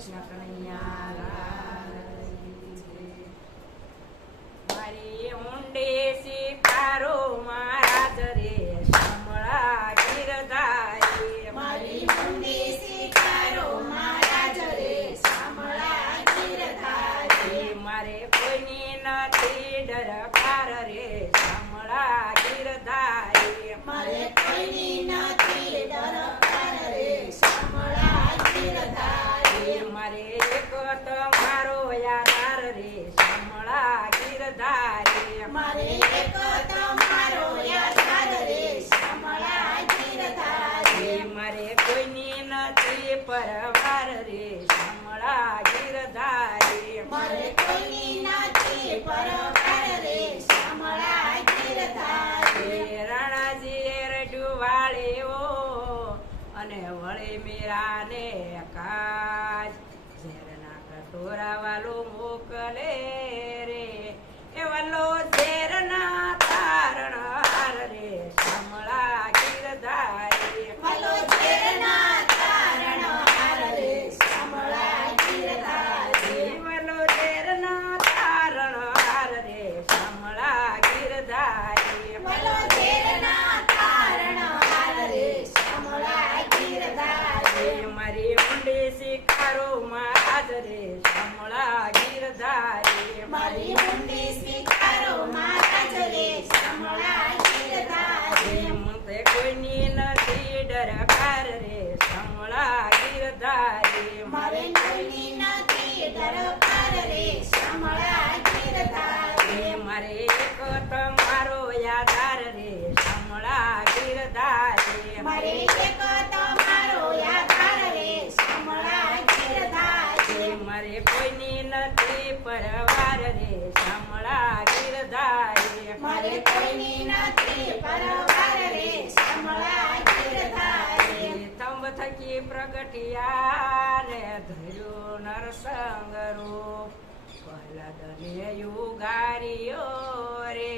કૃષ્ણ કનૈયા લાલ કી જય. મારી ઊંડી શિકારો મહારાજ રે શામળા ગીરધારી. મારી ઊંડી શિકારો મહારાજ રે શામળા ગીરધારી. મારે કોઈની નથી ડરકાર રે શામળા ગીરધારી. મારે કોઈની નથી ડરકાર રે શામળા ગીરધારી. મારે એક તમારો યાર રે શામળા ગીરધારી. મારે એક તમારો યાર રે શામળા ગીરધારી. મારે કોઈની નથી પરવાર રે શામળા ગીરધારી. મારે કોઈની નથી પરવાર રે શામળા ગીરધારી. રાણાજી રડ્યું વાળ્યો અને વળી મીરાને કાજ ઝેરના કટોરા વાલો મોકલે રે એ વાલો ઝેરના તારણ હાર રે શામળા ગીરધારી. વાલો ઝેરના તારણ હાર રે શામળા ગીરધારી. વાલો ઝેરના તારણ હાર રે શામળા ગીરધારી. વાલો ઝેરના તારણ હાર રે શામળા ગીરધારી. મારી ઊંડી શિકારો મહારાજ રે શામળા ગીરધારી. મારી ઊંડી સ્વીકારો મહારાજ રે શામળા ગીરધારી. મને કોઈની નથી ડરકાર રે શામળા ગીરધારી. મારે કોઈની નથી ડરકાર રે શામળા ગીરધારી. મારે એક તમારો યાદાર રે શામળા ગીરધારી. મારે એક તમારો યાદાર રે શામળા ગીરધારી. મારે કોઈની નથી પરવાર રે શામળા ગીરધારી. મારે કોઈની નથી પરવાર રે શામળા ગીરધારી. થંભ થકી પ્રગટિયા ને ધર્યું નરસંગ રૂપ પ્રહલાદ ને યુગારીઓ રે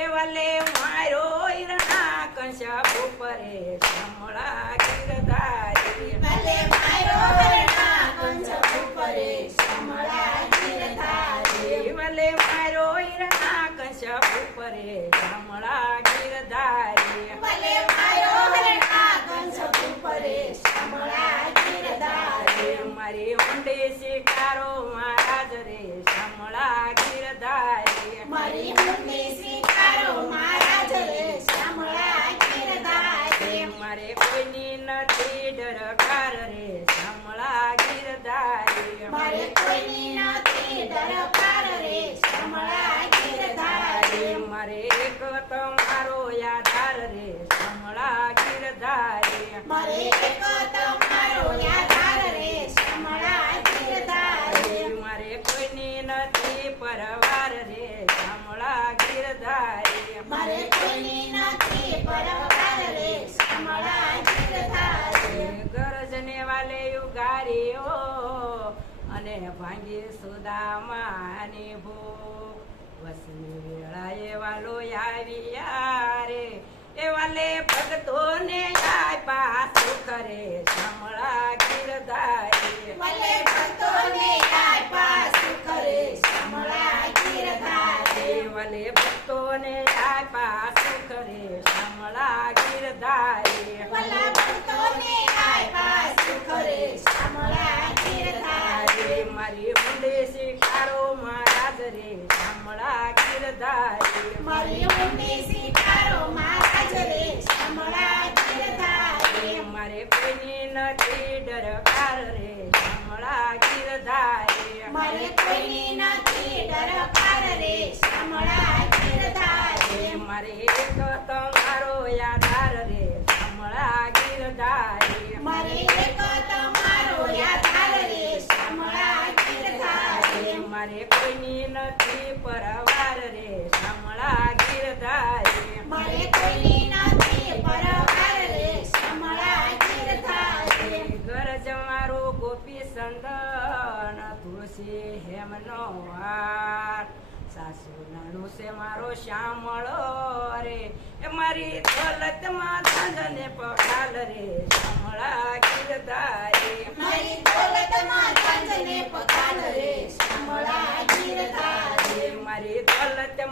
એ વલે મારો ઈરના કંશપ ઉપરે શામળા ગીરધારી. ભલે મારો હરણા કંચક ઉપરે શામળા ગીરધારી. વલે મારો ઈરના કંશપ ઉપરે શામળા ગીરધારી. ભલે મારો હરણા કંચક ઉપરે શામળા ગીરધારી. મારી ઊંડી શિકારો મહારાજ રે શામળા ગીરધારી. મારી ઊંડી સ્વીકારો મહારાજ રે શામળા ગીરધારી. મારે કોઈની નથી ડરકાર રે શામળા ગીરધારી. મારે કોઈની નથી ડરકાર રે શામળા ગીરધારી. મારે એક તમારો યાદાર રે શામળા ગીરધારી. મારે એક તમારો યાદાર રે શામળા ગીરધારી. મારે કોઈની નથી પરવાર રે શામળા ગીરધારી. મારે કોઈની નથી પરવાર રે શામળા ગીરધારી. ગરજને વાલે યુગારીઓ અને ભાંગી સુદામાની ભૂખ વસની વેળાએ વાલો આવ્યા રે એ વાલે ભક્તોને આપ્યા સુખ રે શામળા ગીરધારી. ભલે ભક્તોને આપ્યા સુખ રે શામળા ગીરધારી. વાલે ભક્તોને આપ્યા સુખ રે શામળા ગીરધારી. ભલા ભક્તોને આપ્યા સુખ રે શામળા ગીરધારી. મારી ઊંડી શિકારો મહારાજ રે શામળા ગીરધારી. મારી ઊંડી સ્વીકારો મહારાજ રે શામળા ગીરધારી. મારે કોઈની નથી ડરકાર રે શામળા ગીરધારી. મારે કોઈની નથી ડરકાર રે શામળા ગીરધારી. મારે એક તમારો યાદાર રે શામળા ગીરધારી. મારે એક તમારો યાદાર રે શામળા ગીરધારી. મારે કોઈની નથી પરવાર રે શામળા ગીરધારી. મારે કોઈની નથી પરવાર રે શામળા ગીરધારી. ગરજ મારો ગોપી સંદન તુલસી હેમનો હાર સાસુ નાનું છે મારો શ્યામળો રે એ મારી દોલતમાં ધનને પડાલ રે શામળા ગીરધારી. મારી દોલતમાં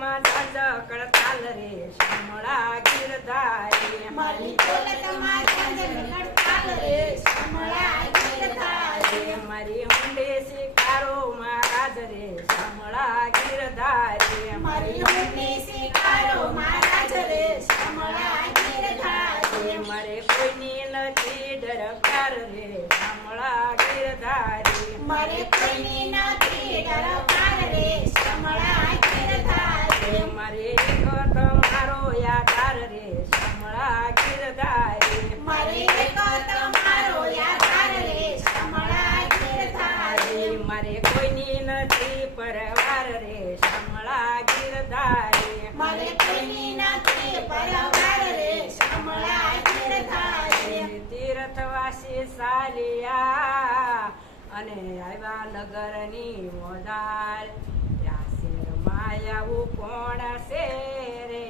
દોલતમાં ઝાઝકડ તાલ રે શામળા ગીરધારી મારી દોલતમાં ઝાઝકડ તાલ રે શામળા ગીરધારી મારી ઊંડે શિકારો મહારાજ રે શામળા ગીરધારી મારી ઊંડી શિકારો મહારાજ રે શામળા ગીરધારી મારે કોઈની નથી ડરકાર રે શામળા ગીરધારી મારે કોઈની નથી ડરકાર રે શામળા ગીરધારી મારે એક તમારો યાદાર રે શામળા ગીરધારી મારે એક તમારો યાદાર રે શામળા ગીરધારી મારે કોઈની નથી પરવાર રે શામળા ગીરધારી મારે કોઈની નથી પરવાર રે શામળા ગીરધારી તીર્થવાસી સાલિયા અને આવ્યા નગરની મોદાલ યાસેર માયાવું કોણ છે રે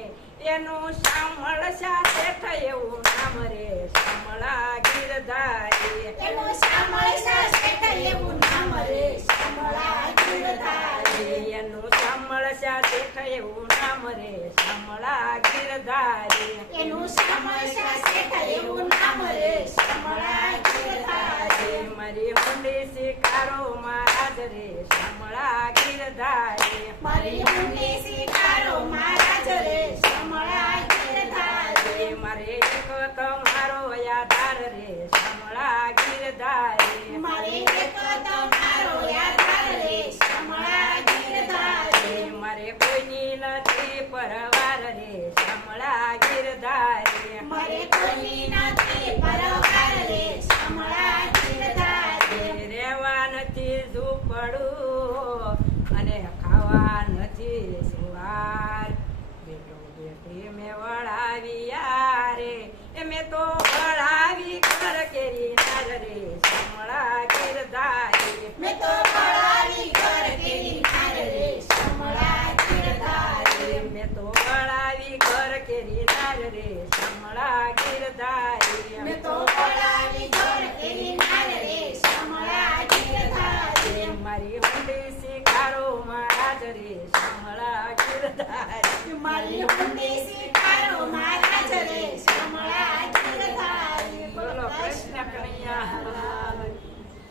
એનું શામળ સાથે થયું નામ રે શામળા ગીરધારી એનું શામળ શેઠ એવું નામ રે શામળા ગીરધારી એનું શામળ સાથે થયું નામ રે શામળા ગીરધારી એનું શામળ શેઠ એવું નામ રે શામળા ગીરધારી મારી ઊંડી શિકારો મહારાજ રે શામળા ગીરધારી મારી ઊંડી શિકારો મહારાજ રે શામળા ગીરધારી મારે એક તમારો યાદાર રે શામળા ગીરધારી મારે એક તમારો યાદાર રે શામળા ગીરધારી મારે કોઈની નથી પરવાર રે શામળા ગીરધારી મારે કોઈની નથી પરવાર રે શામળા ગીરધારી રહેવા નથી ઝૂંપડું અને ખાવા નથી સુવાર બેટો બેટી મેં વળાવી યારે એ મેં તો વળાવી ઘર કેરી નાર રે શામળા ગીરધારી મેં તો વળાવી ઘર કેરી નાર રે શામળા ગીરધારી મેં તો વળાવી ઘર કેરી નાર રે શામળા ગીરધારી મેં તો વળાવી ઘર કેરી નાર રે શામળા ગીરધારી મારી ઊંડી શિકારો મહારાજ રે શામળા ગીરધારી મારી ઊંડી શિકારો મહારાજ રે શામળા ગીરધારી બોલો કૃષ્ણ કનૈયા